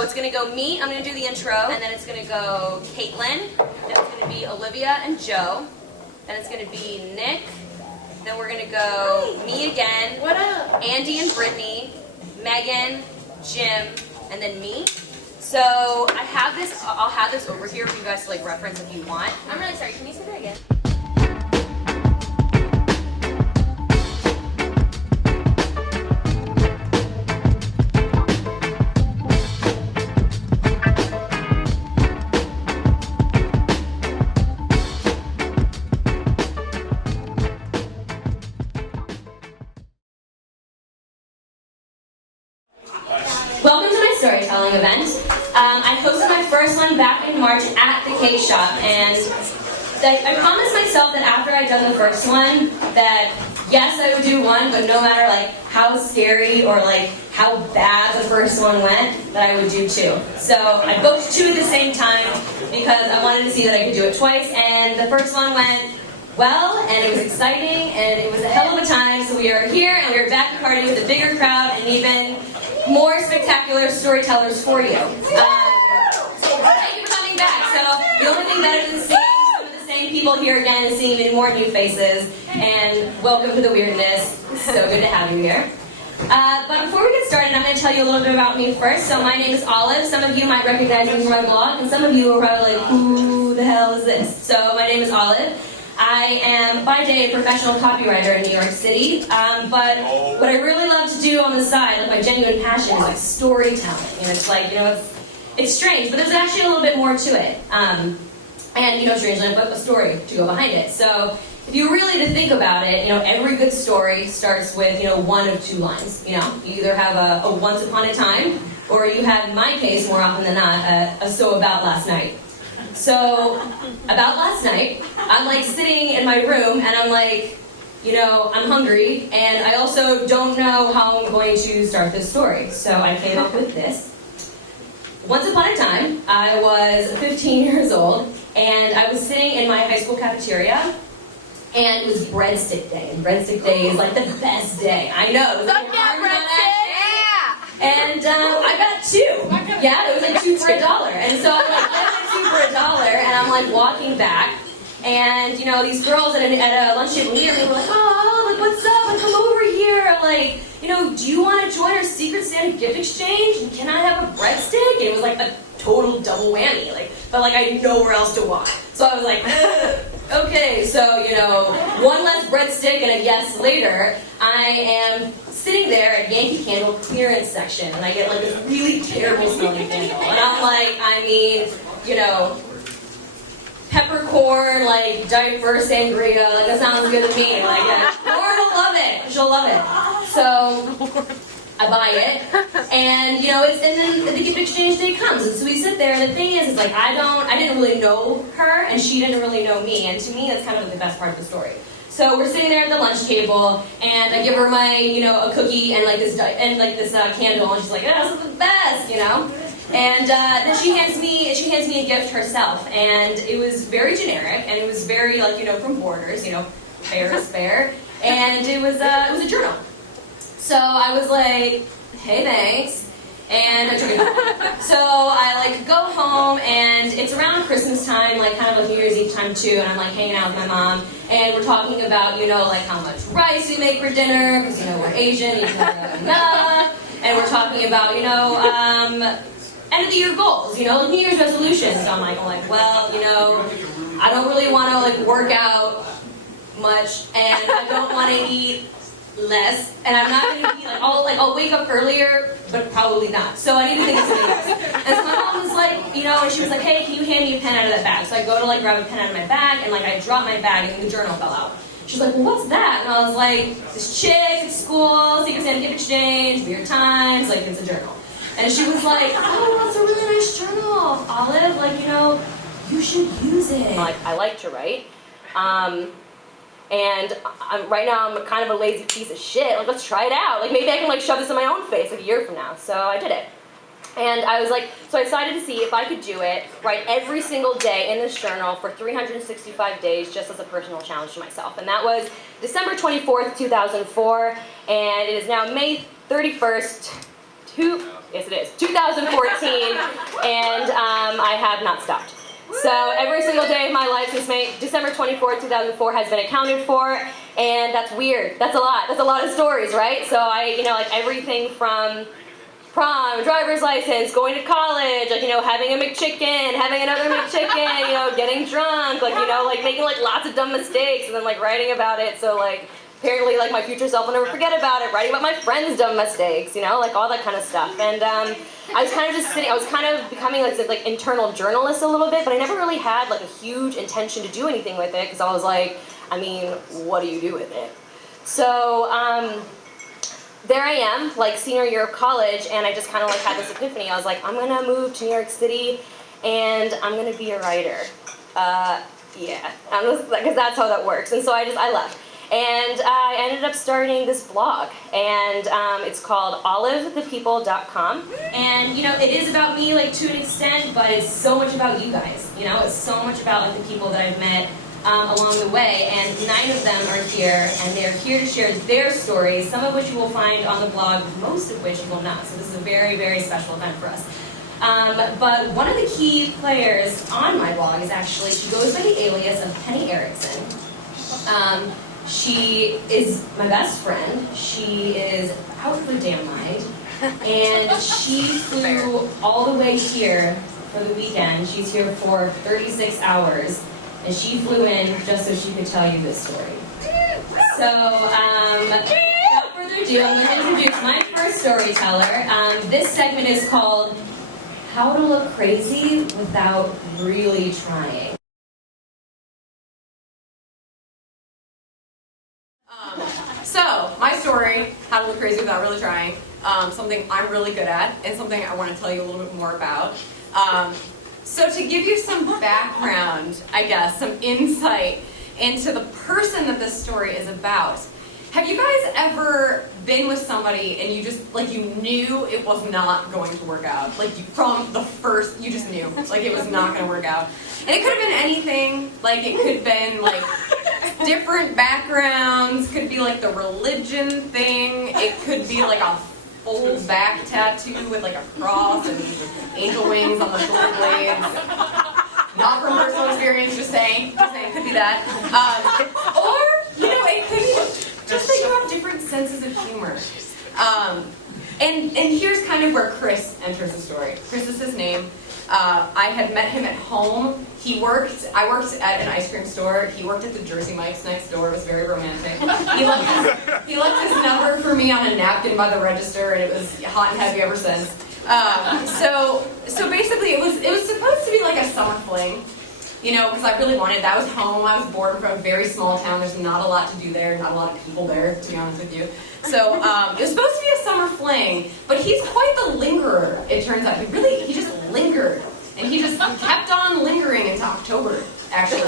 So it's gonna go me, I'm gonna do the intro, and then it's gonna go Caitlin, then it's gonna be Olivia and Joe, then it's gonna be Nick, then we're gonna go me again, What up? Andy and Brittany, Megan, Jim, and then me. So I'll have this over here for you guys to like reference if you want. I'm really sorry. Can you say that again? Welcome to my storytelling event. I hosted my first one back in March at the Cake Shop, and I promised myself that after I'd done the first one, that yes, I would do one, but no matter like how scary or like how bad the first one went, that I would do two. So I booked two at the same time because I wanted to see that I could do it twice, and the first one went well, and it was exciting, and it was a hell of a time. So we are here, and we are back to party with a bigger crowd and even more spectacular storytellers for you. Thank you for coming back. So the only thing better than seeing some of the same people here again is seeing even more new faces. And welcome to the weirdness. So good to have you here. But before we get started, I'm going to tell you a little bit about me first. So my name is Olive. Some of you might recognize me from my blog, and some of you are probably like, who the hell is this? So my name is Olive. I am, by day, a professional copywriter in New York City, but what I really love to do on the side, like my genuine passion, is like storytelling. And it's like, it's strange, but there's actually a little bit more to it. And, strangely enough, a story to go behind it. So if you really to think about it, every good story starts with, one of two lines. You either have a once upon a time, or you have, in my case, more often than not, a so about last night. So, about last night, I'm like sitting in my room and I'm like, I'm hungry and I also don't know how I'm going to start this story. So I came up with this. Once upon a time, I was 15 years old and I was sitting in my high school cafeteria and it was breadstick day. And breadstick day is like the best day. I know. It was like and I got two. Yeah, it was like $2 for $1. And so I'm like, $2 for $1, and I'm like walking back, and these girls at a lunch table near me were like, oh, like what's up? Like come over here. Like, do you want to join our Secret Santa gift exchange? And can I have a breadstick? And it was like a total double whammy. Like, but like I had nowhere else to walk. So I was like, okay. So one less breadstick and a yes later, I am sitting there at Yankee Candle clearance section, and I get like this really terrible smelling candle, and I'm like, peppercorn, like diaper sangria, like that sounds good to me. Like, Lauren will love it. She'll love it. So I buy it, and and then the gift exchange day comes, and so we sit there. And the thing is like I didn't really know her, and she didn't really know me, and to me that's kind of the best part of the story. So we're sitting there at the lunch table, and I give her my, a cookie and this candle, and she's like, "Oh, this is the best," And then she hands me a gift herself, and it was very generic, and it was very from Borders, fair is fair, and it was a journal. So I was like, "Hey, thanks." And I took it. So I go home, and it's around Christmas time, kind of New Year's Eve time too, and I'm hanging out with my mom, and we're talking about how much rice we make for dinner, because we're Asian, and we're talking about end of the year goals, New Year's resolutions. So I'm like, well, I don't really want to work out much, and I don't want to eat less, and I'm not going to eat I'll wake up earlier, but probably not. So I need to think of something else. And so my mom was like, and she was like, hey, can you hand me a pen out of that bag? So I go to grab a pen out of my bag, and I dropped my bag, and the journal fell out. She's like, well, what's that? And I was like, this chick at school, Secret Santa gift exchange, weird times, it's a journal. And she was like, oh, that's a really nice journal, Olive, you should use it. I like to write. And right now I'm kind of a lazy piece of shit. Let's try it out. Maybe I can shove this in my own face a year from now. So I did it. And I was so I decided to see if I could do it, write every single day in this journal for 365 days just as a personal challenge to myself. And that was December 24th, 2004. And it is now May 31st, Yes, it is. 2014, and I have not stopped. So every single day of my life since December 24th, 2004 has been accounted for, and that's weird. That's a lot. That's a lot of stories, right? So like everything from prom, driver's license, going to college, like, having a McChicken, having another McChicken, getting drunk, like, like making like lots of dumb mistakes and then like writing about it. So like apparently like my future self will never forget about it, writing about my friends' dumb mistakes, like all that kind of stuff. And I was kind of just sitting, I was kind of becoming like internal journalist a little bit, but I never really had like a huge intention to do anything with it because I was like, what do you do with it? So there I am, like senior year of college, and I just kind of like had this epiphany. I was like, I'm gonna move to New York City, and I'm gonna be a writer. Yeah, because that's how that works. And so I left. And I ended up starting this blog, and it's called olivethepeople.com. And it is about me, like, to an extent, but it's so much about you guys. It's so much about like the people that I've met along the way, and 9 of them are here, and they're here to share their stories, some of which you will find on the blog, most of which you will not. So this is a very, very special event for us. But one of the key players on my blog is actually, she goes by the alias of Penny Erickson. She is my best friend. She is out of her damn mind. And she flew all the way here for the weekend. She's here for 36 hours. And she flew in just so she could tell you this story. So, without further ado, I'm going to introduce my first storyteller. This segment is called How to Look Crazy Without Really Trying. So, my story, How to Look Crazy Without Really Trying, something I'm really good at, and something I want to tell you a little bit more about. So to give you some background, I guess, some insight into the person that this story is about, have you guys ever been with somebody and you just, like, you knew it was not going to work out? Like, from the first, you just knew, like, it was not going to work out. And it could have been anything, like, it could have been, like, different backgrounds, could be, like, the religion thing, it could be, like, a full back tattoo with like a cross and angel wings on the shoulder blades. Not from personal experience, just saying, could be that. Or, it could be just that you have different senses of humor. And here's kind of where Chris enters the story. Chris is his name. I had met him at home. I worked at an ice cream store. He worked at the Jersey Mike's next door. It was very romantic. He left his number for me on a napkin by the register, and it was hot and heavy ever since. So basically, it was supposed to be like a summer fling, because I really wanted. That was home. I was born from a very small town. There's not a lot to do there. Not a lot of people there, to be honest with you. So it was supposed to be a summer fling, but he's quite the lingerer. It turns out he just lingered. And he just kept on lingering into October, actually,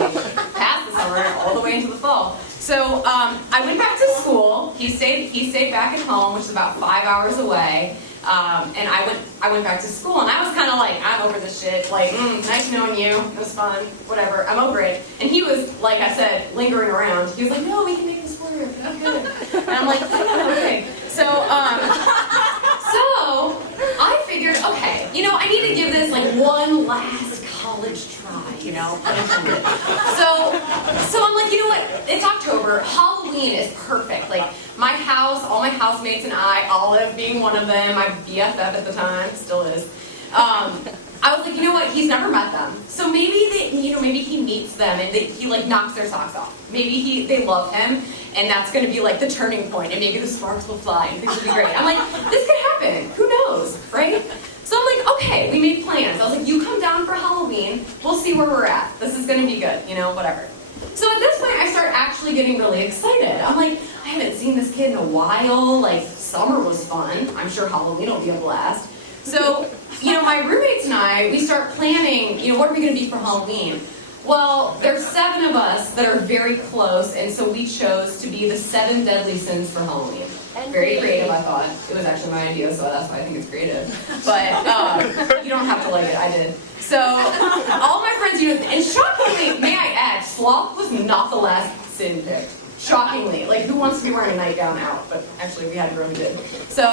past the summer, all the way into the fall. So I went back to school. He stayed back at home, which is about 5 hours away. And I went back to school, and I was kind of like, I'm over this shit. Like, nice knowing you. It was fun. Whatever. I'm over it. And he was, like I said, lingering around. He was like, no, we can make this work. I'm good. And I'm like, okay. So I figured, okay, I need to give this like one last college try, unattended. So I'm like, you know what? It's October. Halloween is perfect. Like my house, all my housemates and I, Olive being one of them, my BFF at the time, still is. I was like, you know what? He's never met them, so maybe maybe he meets them and he like knocks their socks off. Maybe they love him, and that's going to be like the turning point, and maybe the sparks will fly and things will be great. I'm like, this could happen. Who knows, right? So I'm like, okay, we made plans. I was like, you come down for Halloween. We'll see where we're at. This is going to be good, whatever. So at this point, I start actually getting really excited. I'm like, I haven't seen this kid in a while. Like, summer was fun. I'm sure Halloween will be a blast. So, my roommates and I, we start planning, what are we going to do for Halloween? Well, there's 7 of us that are very close, and so we chose to be the 7 deadly sins for Halloween. Very creative, I thought. It was actually my idea, so that's why I think it's creative. But you don't have to like it, I did. So, all my friends, and shockingly, may I add, sloth was not the last sin picked. Shockingly. Like, who wants to be wearing a nightgown out? But actually, we had a girl who did. So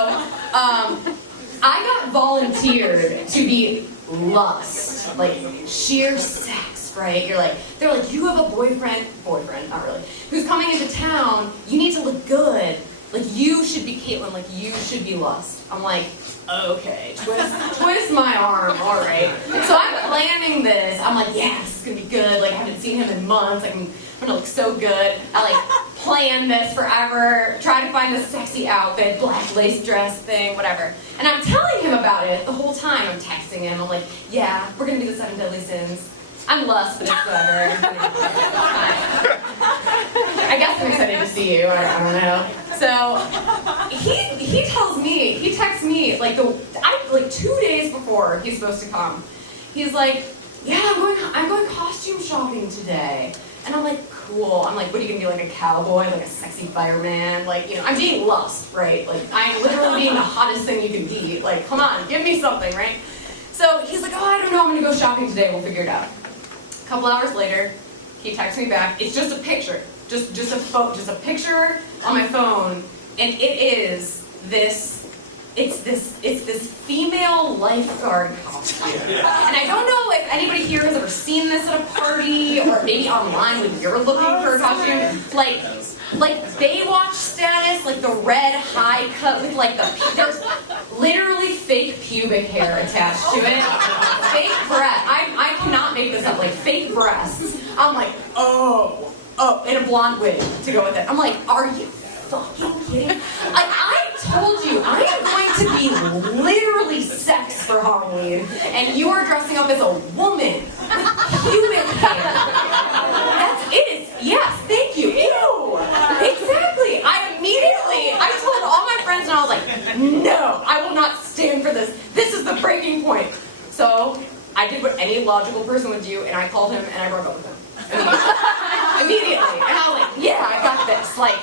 I got volunteered to be lust, like sheer sex, right? They're like, you have a boyfriend, not really, who's coming into town, you need to look good. Like, you should be Caitlin, like, you should be lust. I'm like, okay, twist my arm, all right. So I'm planning this. I'm like, yeah, this is gonna be good. Like, I haven't seen him in months. Like, I'm gonna look so good. I like plan this forever, try to find this sexy outfit, black lace dress thing, whatever. And I'm telling him about it the whole time. I'm texting him. I'm like, yeah, we're gonna do the 7 deadly sins. I'm lust, but it's whatever. I guess I'm excited to see you. I don't know. So he tells me, he texts me like 2 days before he's supposed to come. He's like, yeah, I'm going costume shopping today. And I'm like, cool. I'm like, what are you gonna be, like a cowboy, like a sexy fireman? Like, you know, I'm being lust, right? Like, I'm literally being the hottest thing you can be. Like, come on, give me something, right? So he's like, oh, I don't know, I'm gonna go shopping today, we'll figure it out. A couple hours later, he texts me back. It's just a picture, just a picture on my phone, and it's this female lifeguard costume. And I don't know if anybody here has ever seen this at a party or maybe online when you're looking for a costume. Like Baywatch status, like the red high cut with like there's literally fake pubic hair attached to it. Fake breasts. I cannot make this up. Like fake breasts. I'm like, oh, and a blonde wig to go with it. I'm like, are you fucking kidding? Like, I told you, I am going to be literally sex for Halloween, and you are dressing up as a woman with pubic hair. That's it. Yes, thank you. Ew. Exactly. I told all my friends, and I was like, no, I will not stand for this. This is the breaking point. So I did what any logical person would do, and I called him, and I broke up with him. Immediately. And I was like, yeah, I got this. Like,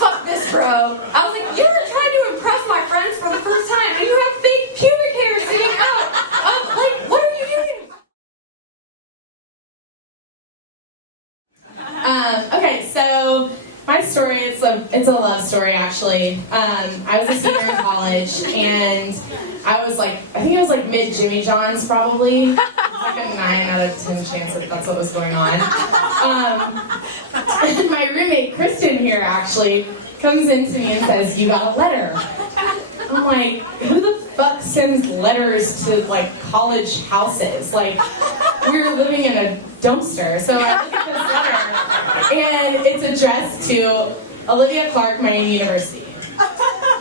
fuck this, bro. I was like, you're trying to impress my friends for the first time, and you have fake pubic hair sticking out. Like, what are you doing? Okay, so my story, it's a love story, actually. I was a senior in college, and I think it was like mid Jimmy John's, probably. It's like a 9 out of 10 chance that that's what was going on. And my roommate, Kristen, here, actually, comes into me and says, you got a letter. I'm like, who the fuck sends letters to, like, college houses? Like, we were living in a dumpster. So I look at this letter, and it's addressed to Olivia Clark, Miami University.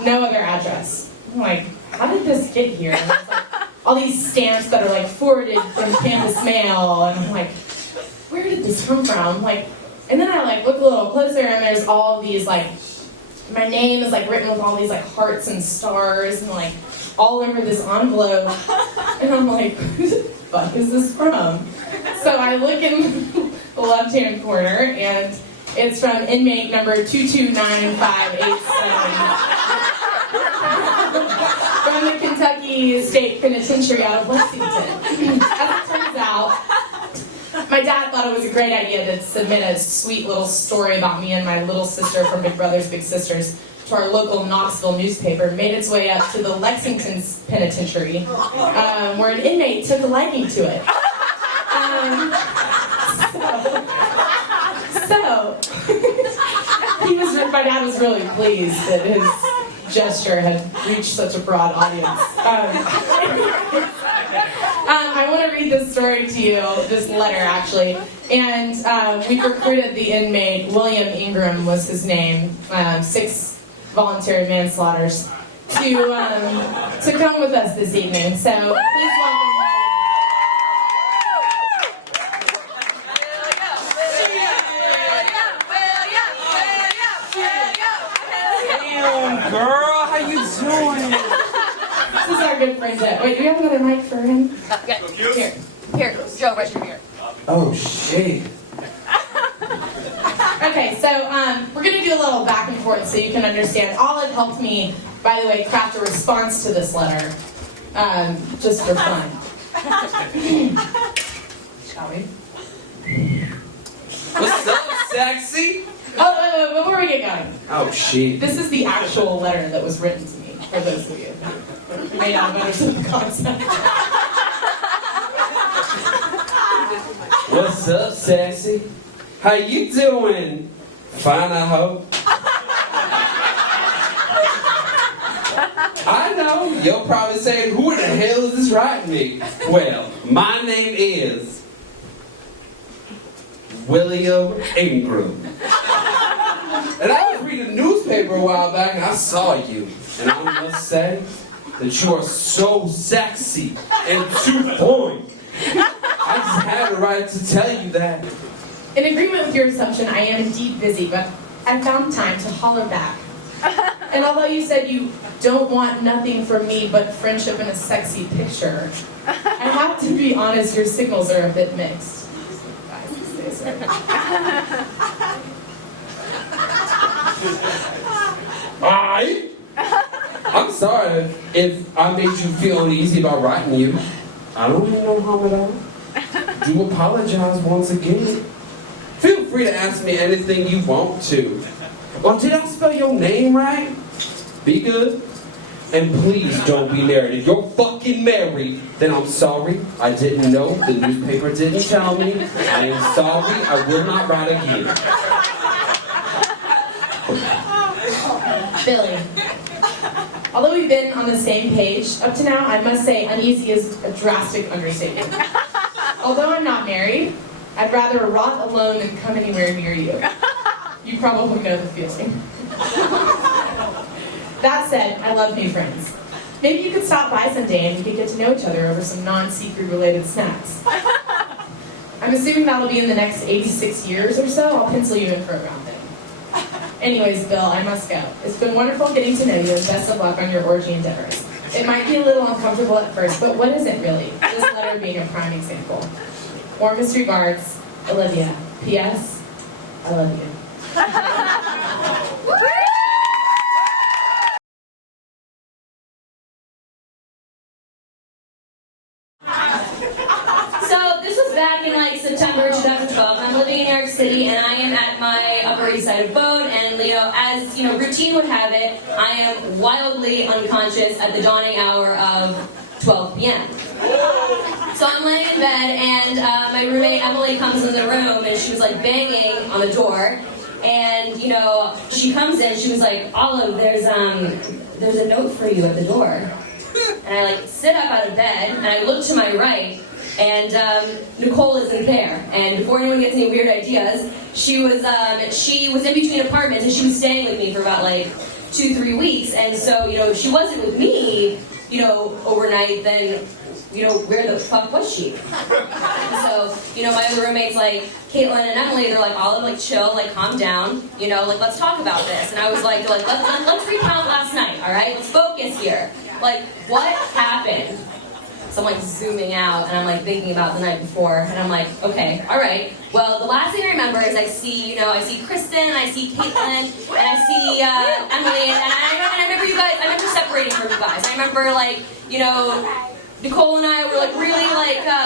No other address. I'm like, how did this get here? And there's, like, all these stamps that are, like, forwarded from campus mail, and I'm like, where did this come from? Like, and then I, like, look a little closer, and there's all these, like, my name is, like, written with all these, like, hearts and stars, and, like, all over this envelope, and I'm like, who the fuck is this from? So I look in the left-hand corner, and it's from inmate number 2295587 from the Kentucky State Penitentiary out of Lexington. As it turns out, my dad thought it was a great idea to submit a sweet little story about me and my little sister from Big Brothers Big Sisters to our local Knoxville newspaper. Made its way up to the Lexington Penitentiary, where an inmate took a liking to it. So my dad was really pleased that his gesture had reached such a broad audience. I want to read this story to you, this letter actually. And we recruited the inmate, William Ingram was his name, 6 voluntary manslaughters, to come with us this evening. So please welcome. Girl, how you doing? This is our good friend Jet. Wait, do you have another mic for him? Here, Joe, right here. Oh, shit. Okay, so we're going to do a little back and forth so you can understand. Olive helped me, by the way, craft a response to this letter, just for fun. Shall we? What's up, sexy? Oh, wait, before we get going. Oh, shit. This is the actual letter that was written to me. for those of you who may not have understood the concept. What's up, sexy? How you doing? Fine, I hope. I know, you're probably saying, who the hell is this writing me? Well, my name is William Ingram. And I was reading the newspaper a while back and I saw you. And I must say that you are so sexy and to the point. I just had the right to tell you that. In agreement with your assumption, I am indeed busy, but I found time to holler back. And although you said you don't want nothing from me but friendship and a sexy picture, I have to be honest, your signals are a bit mixed. I'm sorry if I made you feel uneasy about writing you. I don't mean no harm at all. Do apologize once again. Feel free to ask me anything you want to. Or did I spell your name right? Be good. And please don't be married. If you're fucking married, then I'm sorry. I didn't know. The newspaper didn't tell me. I am sorry. I will not write again. Billy. Although we've been on the same page up to now, I must say uneasy is a drastic understatement. Although I'm not married, I'd rather rot alone than come anywhere near you. You probably know the feeling. That said, I love new friends. Maybe you could stop by someday and we could get to know each other over some non-seafood related snacks. I'm assuming that'll be in the next 86 years or so. I'll pencil you in for a round thing. Anyways, Bill, I must go. It's been wonderful getting to know you and best of luck on your orgy endeavors. It might be a little uncomfortable at first, but what is it really? This letter being a prime example. Warmest regards, Olivia. P.S. I love you. So this was back in like September 2012. I'm living in New York City and I am at my Upper East Side abode, and as routine would have it, I am wildly unconscious at the dawning hour of 12 p.m. So I'm laying in bed and my roommate Emily comes in the room and she was like banging on the door, and she comes in, she was like, Olive, there's a note for you at the door. And I sit up out of bed and I look to my right, and Nicole isn't there. And before anyone gets any weird ideas, she was in between apartments and she was staying with me for about 2-3 weeks. And so if she wasn't with me overnight, then where the fuck was she? And so my other roommates Caitlin and Emily, they're like, Olive, chill, calm down, let's talk about this. And I was like, let's recount last night, all right? Let's focus here. What happened? So I'm zooming out and I'm thinking about the night before, and I'm like, okay, all right. Well, the last thing I remember is I see Kristen, and I see Caitlin, and I see Emily, and I remember you guys. I remember separating from you guys. I remember Nicole and I were really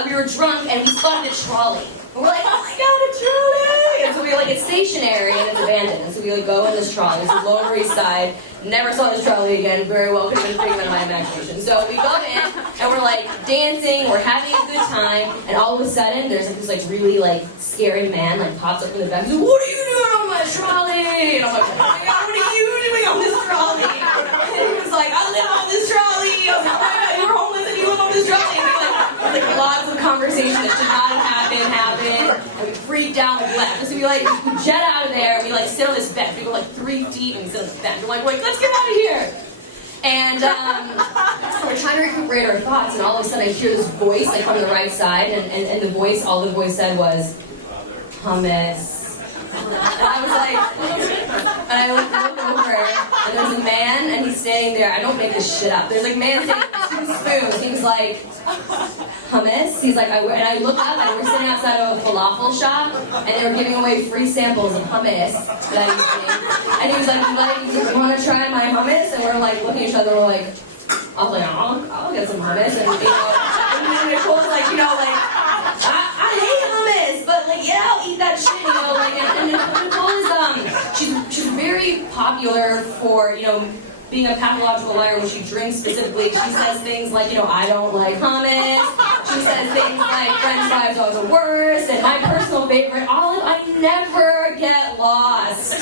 we were drunk and we spotted a trolley. And we're like, oh my god, a trolley! And so we it's stationary and it's abandoned. And so we go in this trolley. This is Lower East Side. Never saw this trolley again. Very well could have been a figment of my imagination. So we go in and we're dancing, we're having a good time, and all of a sudden there's this really scary man pops up from the back and says, what are you doing on my trolley? And I'm like, oh my god, what are you doing on this trolley? And he was like, I live on this trolley. I was like, oh my god, you were homeless and you live on this trolley. And we lots of conversation that should not have happened, and we freaked out and left. So we jet out of there, we sit on this bench. We go 3 deep and we sit on this bench. We're like, let's get out of here. And we're trying to recuperate our thoughts, and all of a sudden I hear this voice from the right side, and the voice, all the voice said was, hummus. And I was and I looked over, and there's a man, and he's standing there. I don't make this shit up. There's a man standing with 2 spoons. He was like, hummus? He's like, and I looked up, and we're sitting outside of a falafel shop, and they were giving away free samples of hummus that I used to make. And he was like, you want to try my hummus? And we're looking at each other, we're like, I was like, I'll get some hummus. And Nicole's I hate hummus, but yeah, I'll eat that shit, and Nicole is she's very popular for being a pathological liar when she drinks specifically. She says things like, you know, I don't like hummus. She says things like French fries are the worst. And my personal favorite, Olive, I never get lost.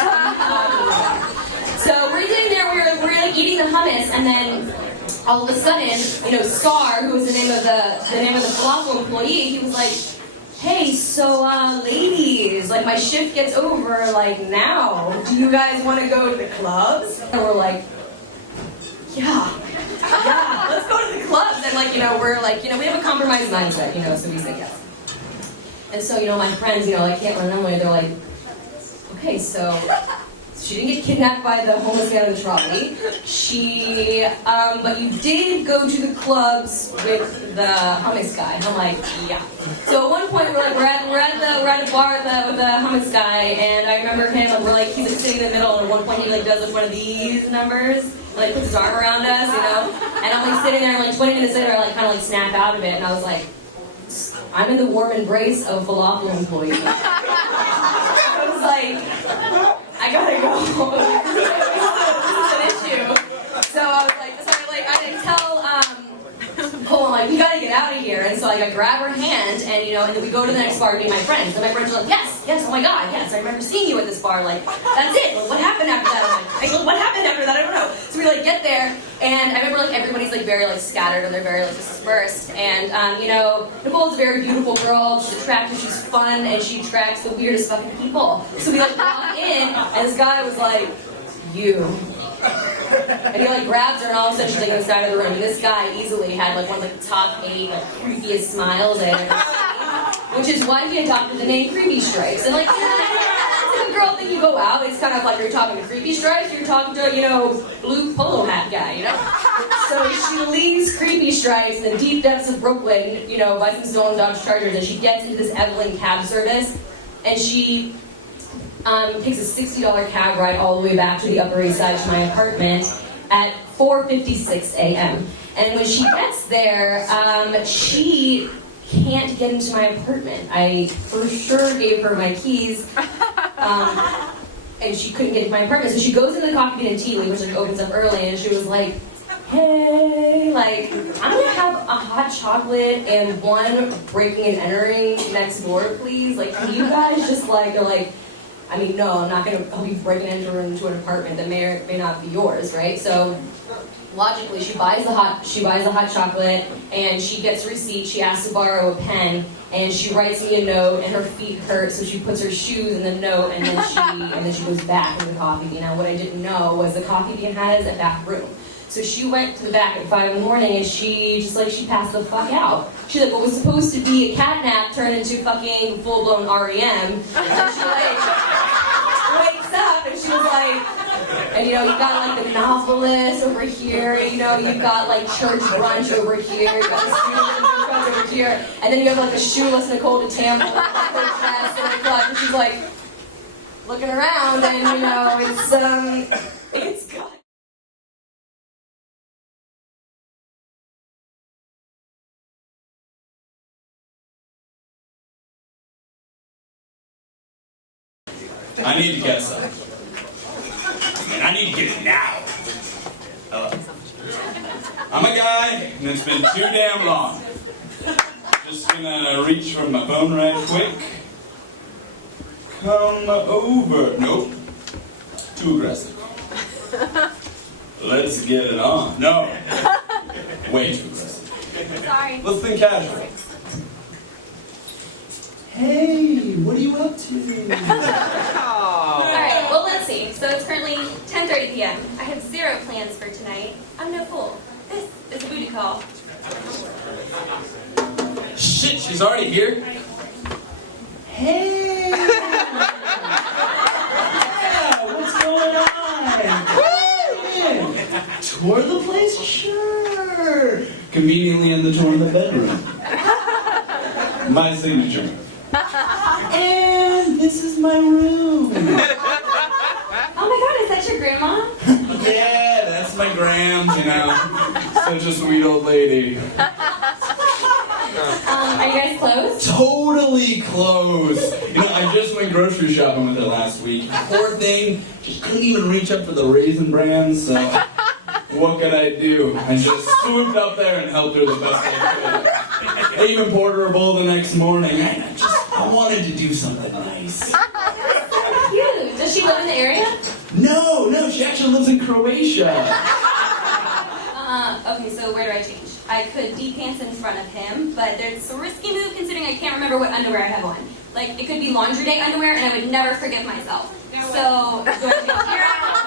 So we're sitting there, we're like eating the hummus, and then all of a sudden, you know, Sar, who was the name of the falafel employee, he was like, hey, so ladies, like my shift gets over like now. Do you guys want to go to the clubs? And we're like, yeah, let's go to the clubs. And like, you know, we're like, you know, we have a compromised mindset, you know, so we say yes. And so, you know, my friends, you know, like Caitlin and Emily, they're like, okay, so she didn't get kidnapped by the homeless man in the trolley. But you did go to the clubs with the hummus guy. And I'm like, yeah. So at one point we're at a bar with the hummus guy, and I remember him. He's like sitting in the middle, and at one point he like does like one of these numbers, like puts his arm around us, you know. And I'm like sitting there, and like 20 minutes later, I like kind of like snap out of it, and I was like, I'm in the warm embrace of a falafel employee. I was like, I gotta go. This is an issue. So I was like, I didn't tell Cole, I'm like, we gotta get out of here. And so like I grab her hand, and you know, and then we go to the next bar to meet my friends. And my friends are like, yes, oh my god, yes, I remember seeing you at this bar. Like, that's it. Like, what happened after that? I'm like, what happened after that? I don't know. So we like get there, and I remember like everybody's like very like scattered, and they're very like dispersed. And you know, Nicole's a very beautiful girl. She's attractive, she's fun, and she attracts the weirdest fucking people. So we like walk in, and this guy was like, you. And he like grabs her, and all of a sudden she's like on the side of the room. And this guy easily had like one of like the top 8 like creepiest smiles I've ever seen, which is why he adopted the name Creepy Stripes. And like, it's a girl thing. You go out, it's kind of like you're talking to Creepy Stripes, you're talking to, you know, blue polo hat guy, you know. So she leaves Creepy Stripes in the deep depths of Brooklyn, you know, by some stolen Dodge Chargers, and she gets into this Evelyn cab service, and she takes a $60 cab ride all the way back to the Upper East Side to my apartment at 4:56 a.m. And when she gets there, she can't get into my apartment. I for sure gave her my keys, and she couldn't get into my apartment. So she goes into the Coffee Bean and Tea Leaf, which like opens up early, and she was like, hey, like, I'm gonna have a hot chocolate and one breaking and entering next door, please. Like, can you guys just like, they're like, I mean, no, I'm not gonna help you break and enter into an apartment that may or may not be yours, right? So logically, she buys the hot chocolate, and she gets a receipt. She asks to borrow a pen, and she writes me a note, and her feet hurt, so she puts her shoes in the note, and then she goes back to the Coffee Bean. Now, what I didn't know was the Coffee Bean has a back room. So she went to the back at 5 in the morning, and she passed the fuck out. She's like, what was supposed to be a catnap turned into fucking full-blown REM. And she like wakes up, and she was like, and you know, you've got like the novelist over here, you know, you've got like church brunch over here, you've got the student over here, and then you have like the shoeless Nicole DeTampo, like her dress, and she's like looking around, and you know, it's good. I need to get some. And I need to get it now. Hello. I'm a guy, and it's been too damn long. Just gonna reach for my phone right quick. Come over. Nope. Too aggressive. Let's get it on. No. Way too aggressive. Sorry. Let's think casual. Hey, what are you up to? Alright, well let's see. So it's currently 10:30 p.m. I have zero plans for tonight. I'm no fool. This is a booty call. Shit, she's already here? Hey! Yeah, what's going on? Tour the place? Sure. Conveniently in the tour in the bedroom. My signature. And this is my room. Oh my god, is that your grandma? Yeah, that's my grams, you know. Such a sweet old lady. Are you guys closed? Totally closed. You know, I just went grocery shopping with her last week. Poor thing, she couldn't even reach up for the Raisin Bran, so what could I do? I just swooped up there and helped her the best I could. I even poured her a bowl the next morning. I wanted to do something nice. Cute. Does she live in the area? No, she actually lives in Croatia. Okay, so where do I change? I could deep pants in front of him, but it's a risky move considering I can't remember what underwear I have on. Like, it could be laundry day underwear and I would never forgive myself. So, do I change here?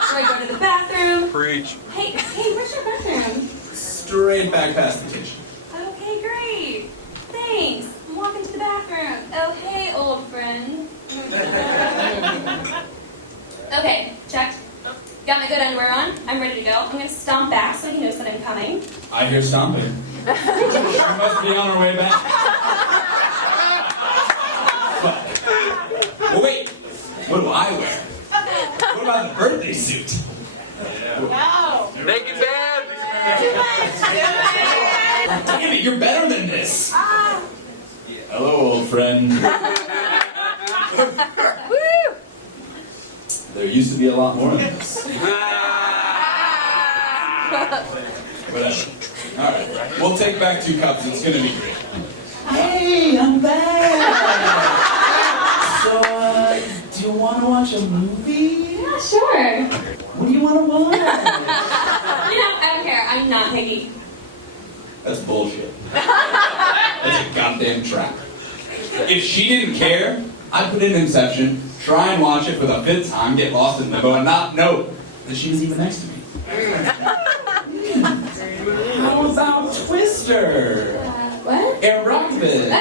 Do I go to the bathroom? Preach. Hey, where's your bathroom? Straight back past the kitchen. Okay, great. Thanks. I'm walking to the bathroom. Oh, hey, old friend. Okay, checked. Got my good underwear on. I'm ready to go. I'm gonna stomp back so he knows that I'm coming. I hear stomping. She must be on her way back. But wait, what do I wear? What about the birthday suit? Naked man! Damn it, you're better than this. Hello, old friend. There used to be a lot more than this. Whatever. All right, we'll take back 2 cups. It's gonna be great. Hey, I'm back! So, do you want to watch a movie? Yeah, sure. What do you want to watch? I don't care. I'm not picky. That's bullshit. That's a goddamn trap. If she didn't care, I'd put in Inception, try and watch it for the 5th time, get lost in limbo, and not know that she was even next to me. How about Twister? What? Aaron Brockovich.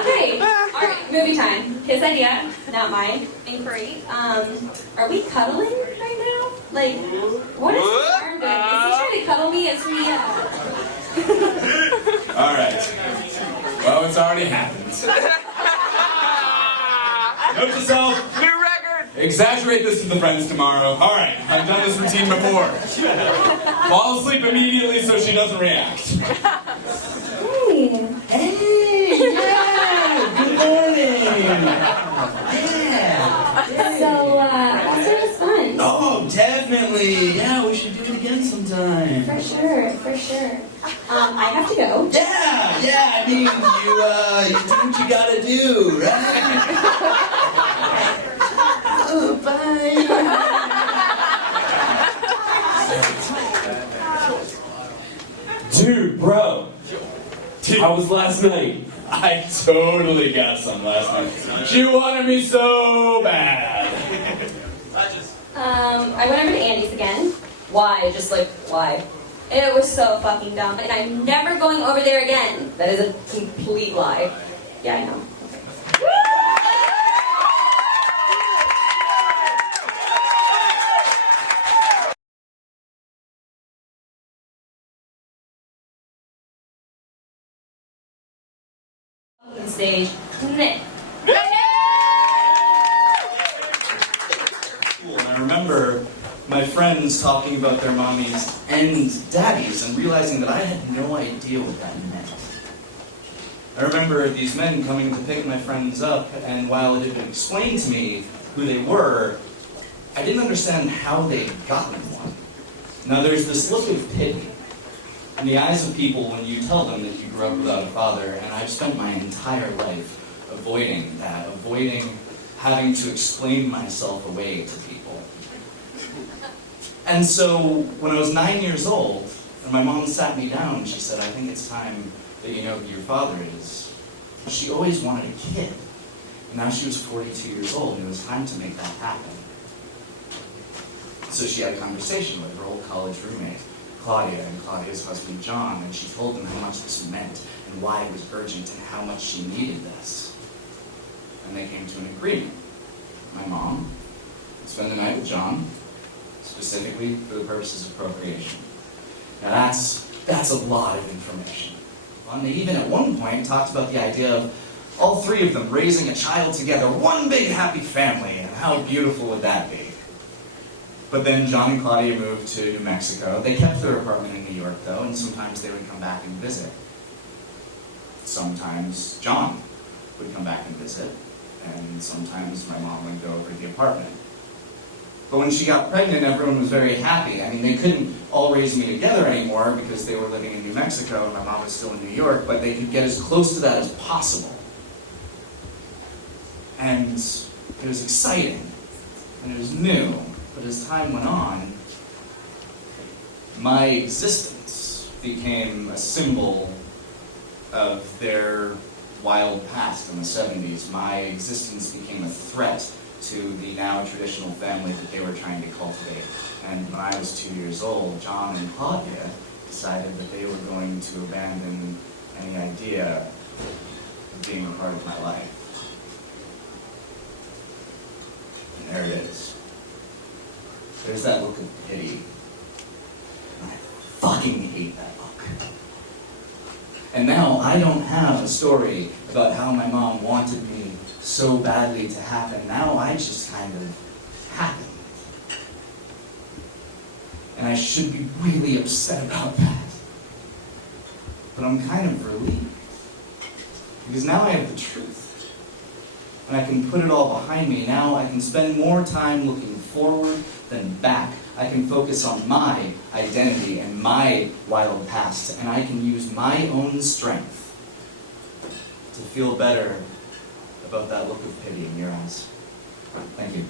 Okay. Okay. All right. Movie time. His idea, not mine. Inquiry. Are we cuddling right now? Like, what is his arm doing? Is he trying to cuddle me as we? All right. Well, it's already happened. Note to self. New record! Exaggerate this to the friends tomorrow. All right, I've done this routine before. Fall asleep immediately so she doesn't react. Hey. Hey, yeah! Good morning! Yeah! So, last night was fun. Oh, definitely! Yeah, we should do it again sometime. For sure. I have to go. Yeah, I mean, you do what you gotta do, right? Oh, bye! Dude, bro, how was last night? I totally got some last night. She wanted me so bad. I went over to Andy's again. Why? Just like, why? It was so fucking dumb, and I'm never going over there again. That is a complete lie. Yeah, I know. On stage. Nick. Cool. And I remember my friends talking about their mommies and daddies and realizing that I had no idea what that meant. I remember these men coming to pick my friends up, and while it had been explained to me who they were, I didn't understand how they'd gotten one. Now there's this look of pity in the eyes of people when you tell them that you grew up without a father, and I've spent my entire life avoiding that, avoiding having to explain myself away to people. And so when I was 9 years old, and my mom sat me down and she said, I think it's time that you know who your father is. She always wanted a kid. And now she was 42 years old, and it was time to make that happen. So she had a conversation with her old college roommate, Claudia, and Claudia's husband, John, and she told them how much this meant and why it was urgent and how much she needed this. And they came to an agreement. My mom would spend the night with John, specifically for the purposes of procreation. Now that's a lot of information. And they even at one point talked about the idea of all 3 of them raising a child together, one big happy family, and how beautiful would that be? But then John and Claudia moved to New Mexico. They kept their apartment in New York, though, and sometimes they would come back and visit. Sometimes John would come back and visit, and sometimes my mom would go over to the apartment. But when she got pregnant, everyone was very happy. I mean, they couldn't all raise me together anymore because they were living in New Mexico and my mom was still in New York, but they could get as close to that as possible. And it was exciting, and it was new, but as time went on, my existence became a symbol of their wild past in the 70s. My existence became a threat to the now traditional family that they were trying to cultivate. And when I was 2 years old, John and Claudia decided that they were going to abandon any idea of being a part of my life. And there it is. There's that look of pity. And I fucking hate that look. And now I don't have a story about how my mom wanted me so badly to happen. Now I just kind of happened. And I should be really upset about that. But I'm kind of relieved. Because now I have the truth. And I can put it all behind me. Now I can spend more time looking forward than back. I can focus on my identity and my wild past. And I can use my own strength to feel better about that look of pity in your eyes. Thank you.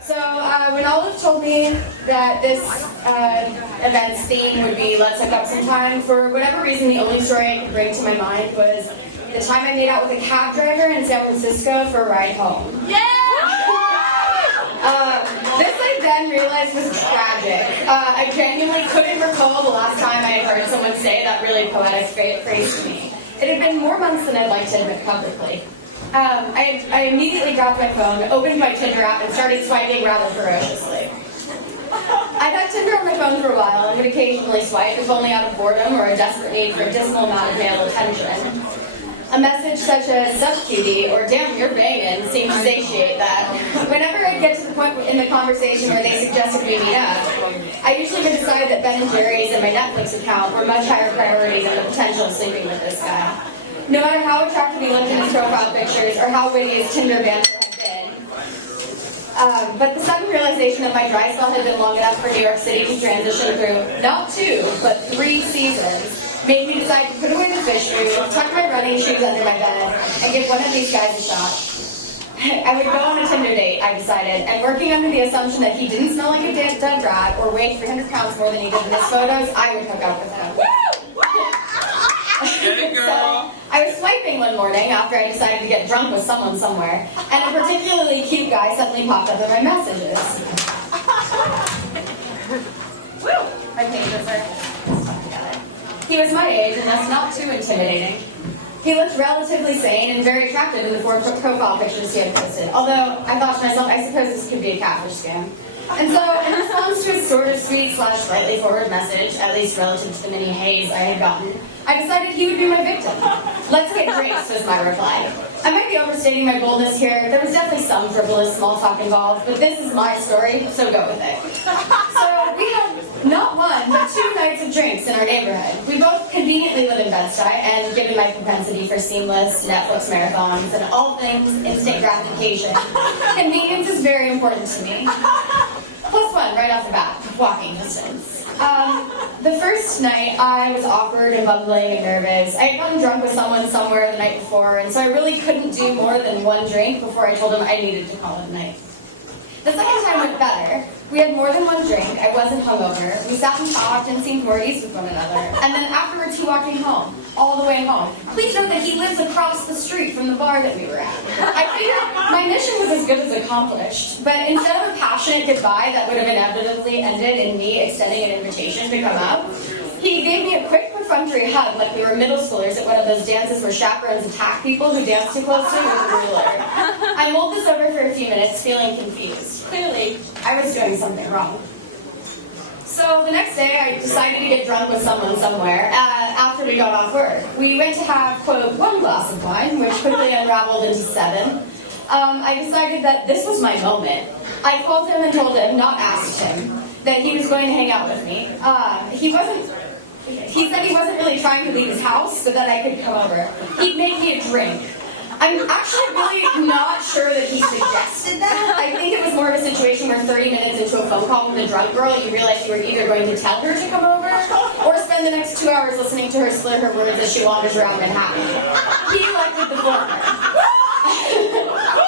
So when Olive told me that this event's theme would be Let's Hook Up Sometime, for whatever reason the only story I could bring to my mind was the time I made out with a cab driver in San Francisco for a ride home. This I then realized was tragic. I genuinely couldn't recall the last time I had heard someone say that really poetic phrase to me. It had been more months than I'd like to admit publicly. I immediately grabbed my phone, opened my Tinder app, and started swiping rather ferociously. I'd had Tinder on my phone for a while and would occasionally swipe, if only out of boredom or a desperate need for a dismal amount of male attention. A message such as, "Sup cutie," or "Damn, you're banging," seemed to satiate that. Whenever I'd get to the point in the conversation where they suggested we meet up, I usually would decide that Ben & Jerry's and my Netflix account were much higher priority than the potential of sleeping with this guy. No matter how attractive he looked in his profile pictures or how witty his Tinder banter had been. But the sudden realization that my dry spell had been long enough for New York City to transition through not 2, but 3 seasons made me decide to put away the fish food, tuck my running shoes under my bed, and give one of these guys a shot. I would go on a Tinder date, I decided, and working under the assumption that he didn't smell like a dead rat or weighed 300 pounds more than he did in his photos, I would hook up with him. Get it, girl. So, I was swiping one morning after I decided to get drunk with someone somewhere, and a particularly cute guy suddenly popped up in my messages. My pages are stuck together. He was my age, and thus not too intimidating. He looked relatively sane and very attractive in the 4 profile pictures he had posted, although I thought to myself, I suppose this could be a catfish scam. And so, in response to his sort of sweet/slightly forward message, at least relative to the mini haze I had gotten, I decided he would be my victim. "Let's get drinks," was my reply. I might be overstating my boldness here. There was definitely some frivolous small talk involved, but this is my story, so go with it. So we had not 1, but 2 nights of drinks in our neighborhood. We both conveniently live in Bed-Stuy, and given my propensity for seamless Netflix marathons and all things instant gratification, convenience is very important to me. +1 right off the bat, walking distance. The first night, I was awkward and bumbling and nervous. I had gotten drunk with someone somewhere the night before, and so I really couldn't do more than 1 drink before I told him I needed to call it a night. The second time went better. We had more than 1 drink, I wasn't hungover, we sat and talked and seemed more at ease with one another, and then afterwards he walked me home, all the way home. Please note that he lives across the street from the bar that we were at. I figured my mission was as good as accomplished, but instead of a passionate goodbye that would have inevitably ended in me extending an invitation to come out, he gave me a quick perfunctory hug like we were middle schoolers at one of those dances where chaperones attack people who dance too closely with a ruler. I mulled this over for a few minutes, feeling confused. Clearly, I was doing something wrong. So the next day, I decided to get drunk with someone somewhere after we got off work. We went to have, quote, 1 glass of wine, which quickly unraveled into 7. I decided that this was my moment. I called him and told him, not asked him, that he was going to hang out with me. He wasn't He said he wasn't really trying to leave his house so that I could come over. He'd make me a drink. I'm actually really not sure that he suggested that. I think it was more of a situation where 30 minutes into a phone call with a drunk girl, you realized you were either going to tell her to come over or spend the next 2 hours listening to her slur her words as she wanders around Manhattan. He elected the former.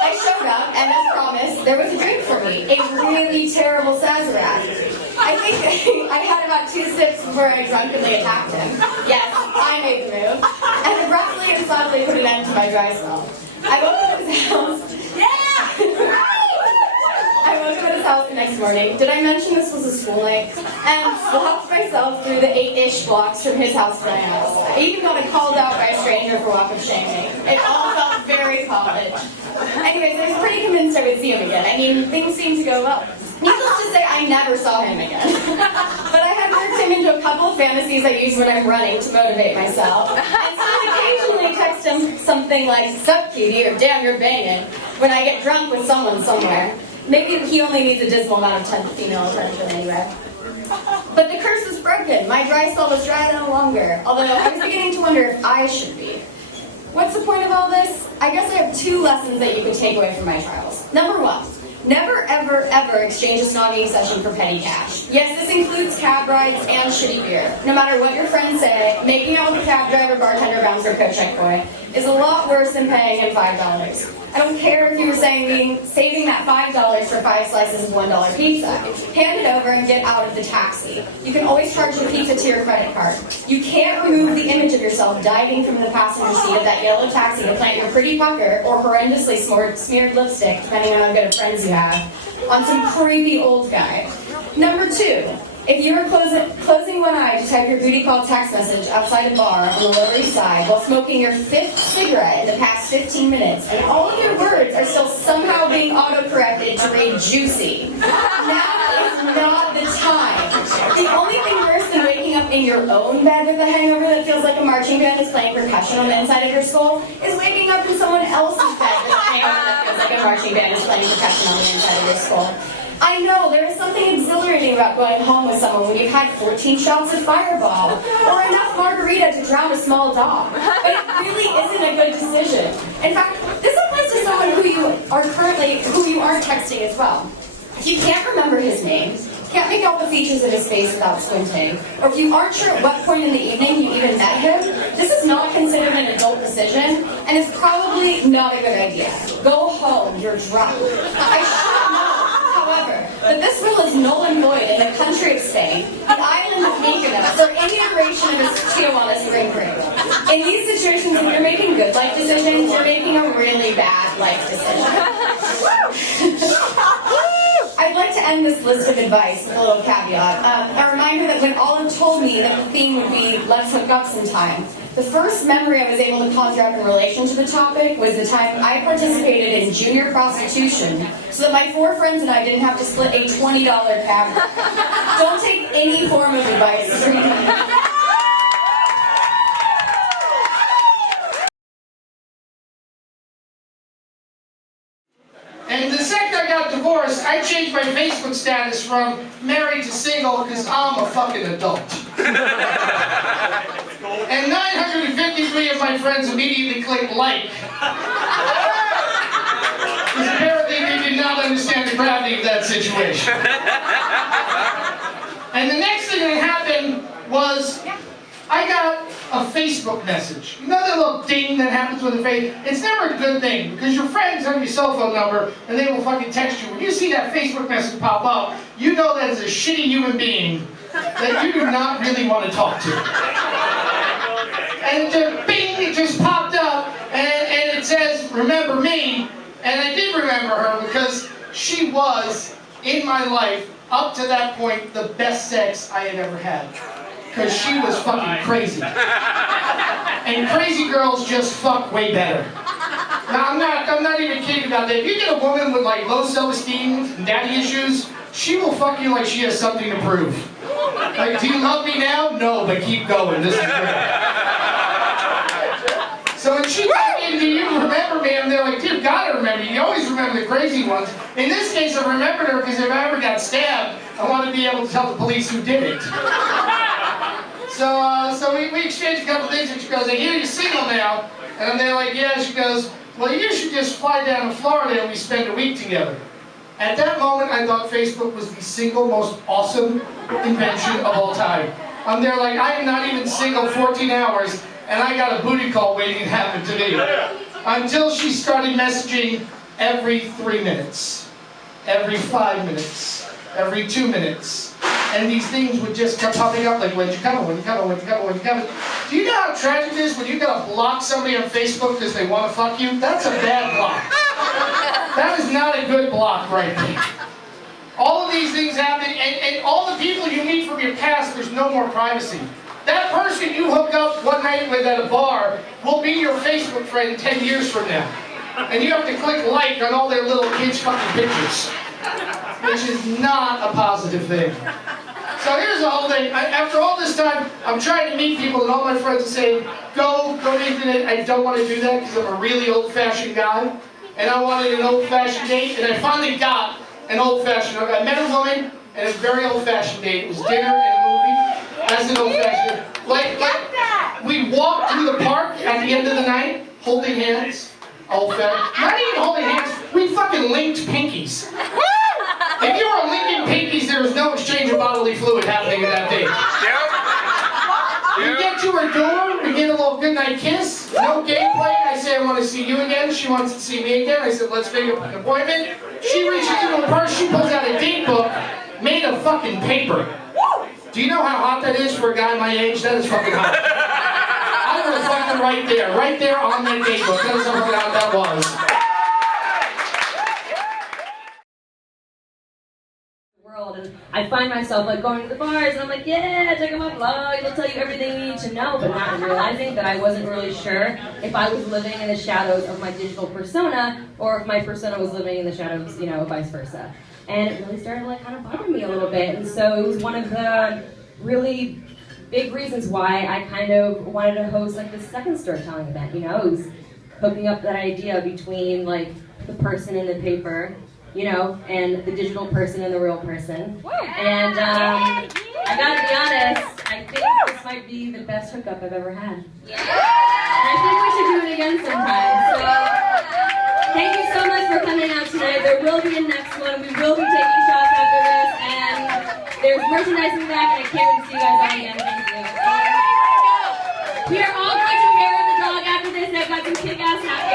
I showed up, and as promised, there was a drink for me. A really terrible Sazerac. I think I had about 2 sips before I drunkenly attacked him. Yes, I made the move. And abruptly and softly put an end to my dry spell. I woke up at his house. I woke up at his house the next morning. Did I mention this was a school night? And walked myself through the 8-ish blocks from his house to my house. I even got called out by a stranger for walk of shaming. It all felt very college. Anyways, I was pretty convinced I would see him again. I mean, things seemed to go well. Needless to say, I never saw him again. But I had worked him into a couple of fantasies I use when I'm running to motivate myself. And so I occasionally text him something like, "Sup, cutie," or "Damn, you're banging," when I get drunk with someone somewhere. Maybe he only needs a dismal amount of female attention anyway. But the curse was broken. My dry spell was dry no longer, although I was beginning to wonder if I should be. What's the point of all this? I guess I have 2 lessons that you could take away from my trials. Number 1. Never, ever, ever exchange a snogging session for petty cash. Yes, this includes cab rides and shitty beer. No matter what your friends say, making out with a cab driver, bartender, bouncer, coat check boy is a lot worse than paying him $5. I don't care if you were saving that $5 for 5 slices of $1 pizza. Hand it over and get out of the taxi. You can always charge the pizza to your credit card. You can't remove the image of yourself diving from the passenger seat of that yellow taxi to plant your pretty pucker or horrendously smeared lipstick, depending on how good of friends you have, on some creepy old guy. Number 2. If you were closing one eye to type your booty call text message outside a bar on the Lower East Side while smoking your 5th cigarette in the past 15 minutes, and all of your words are still somehow being auto-corrected to read juicy, now is not the time. The only thing worse than waking up in your own bed with a hangover that feels like a marching band is playing percussion on the inside of your skull is waking up in someone else's bed with a hangover that feels like a marching band is playing percussion on the inside of your skull. I know, there is something exhilarating about going home with someone when you've had 14 shots of Fireball, or enough margarita to drown a small dog. But it really isn't a good decision. In fact, this applies to someone who you are texting as well. If you can't remember his name, can't make out the features of his face without squinting, or if you aren't sure at what point in the evening you even met him, this is not considered an adult decision, and it's probably not a good idea. Go home, you're drunk. I should know. However, that this rule is null and void in the country of Spain, the island of Mykonos, or any iteration of its Tijuana spring break. In these situations, if you're making good life decisions, you're making a really bad life decision. I'd like to end this list of advice with a little caveat. A reminder that when Olive told me that the theme would be "let's hook up sometime," the first memory I was able to conjure up in relation to the topic was the time I participated in junior prostitution so that my 4 friends and I didn't have to split a $20 cab. Don't take any form of advice from me. And the second I got divorced, I changed my Facebook status from married to single because I'm a fucking adult. And 953 of my friends immediately clicked like. Because apparently they did not understand the gravity of that situation. And the next thing that happened was I got a Facebook message. You know that little ding that happens with a face? It's never a good thing because your friends have your cell phone number and they will fucking text you. When you see that Facebook message pop up, you know that is a shitty human being that you do not really want to talk to. And the bing, it just popped up and it says, "Remember me?" And I did remember her because she was, in my life, up to that point, the best sex I had ever had. Because she was fucking crazy. And crazy girls just fuck way better. Now, I'm not even kidding about that. If you get a woman with like low self-esteem and daddy issues, she will fuck you like she has something to prove. Like, do you love me now? No, but keep going. This is great. So when she got in, "Do you remember me?" And they're like, "Dude, gotta remember you. You always remember the crazy ones." In this case, I remembered her because if I ever got stabbed, I want to be able to tell the police who did it. So we exchanged a couple things, and she goes, I hear you're single now. And I'm there like, yeah. She goes, well, you should just fly down to Florida and we spend a week together. At that moment, I thought Facebook was the single most awesome invention of all time. I'm there like, I am not even single 14 hours, and I got a booty call waiting to happen to me. Until she started messaging every 3 minutes, every 5 minutes, every 2 minutes. And these things would just keep popping up like, when you coming, when you coming, when you coming, when you coming. Do you know how tragic it is when you gotta block somebody on Facebook because they want to fuck you? That's a bad block. That is not a good block right there. All of these things happen, and all the people you meet from your past, there's no more privacy. That person you hook up one night with at a bar will be your Facebook friend 10 years from now. And you have to click like on all their little kids' fucking pictures. Which is not a positive thing. So here's the whole thing. After all this time, I'm trying to meet people, and all my friends are saying, go to the internet. I don't want to do that because I'm a really old-fashioned guy. And I wanted an old-fashioned date, and I finally got an old-fashioned. I met a woman, and a very old-fashioned date. It was dinner and a movie. That's an old-fashioned. Like we walked through the park at the end of the night, holding hands. Old-fashioned. Not even holding hands. We fucking linked pinkies. If you were linking pinkies, there was no exchange of bodily fluid happening at that date. We get to her door, we get a little goodnight kiss, no gameplay. I say, I want to see you again. She wants to see me again. I said, let's make an appointment. She reaches into her purse, she pulls out a date book made of fucking paper. Do you know how hot that is for a guy my age? That is fucking hot. I would have fucked her right there on that date book. That is how fucking hot that was. And I find myself like going to the bars and I'm like, yeah, check out my blog, it'll tell you everything you need to know, but not realizing that I wasn't really sure if I was living in the shadows of my digital persona or if my persona was living in the shadows, you know, vice versa. And it really started like kind of bothering me a little bit, and so it was one of the really big reasons why I kind of wanted to host like this second storytelling event, you know. It was hooking up that idea between like the person in the paper, you know, and the digital person and the real person. And I gotta be honest, I think this might be the best hookup I've ever had. And I think we should do it again sometime. So thank you so much for coming out tonight. There will be a next one. We will be taking shots after this, and there's merchandise in the back, and I can't wait to see you guys all again. Thank you. We are all going to hair the dog after this. I've got some kick-ass hats.